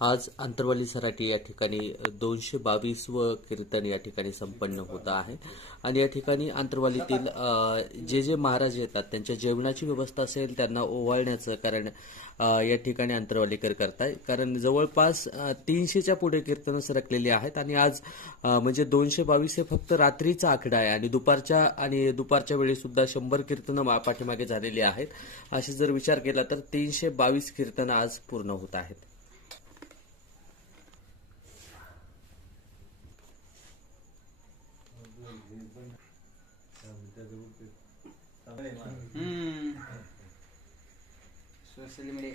आज आंतरवाली सराटी या ठिकाणी 222व कीर्तन या ठिकाणी संपन्न होत आहे आणि या ठिकाणी आंतरवालीतील जे जे महाराज येतात त्यांच्या जेवणाची व्यवस्था असेल त्यांना ओवाळण्याचं कारण या ठिकाणी आंतरवालीकर करताय कारण जवळपास 300च्या पुढे कीर्तनं सरकलेली आहेत आणि आज म्हणजे 222 हे फक्त रात्रीचा आकडा आहे आणि दुपारच्या वेळी सुद्धा 100 कीर्तनं पाठीमागे झालेली आहेत असे जर विचार केला तर 322 कीर्तनं आज पूर्ण होत आहेत. Social media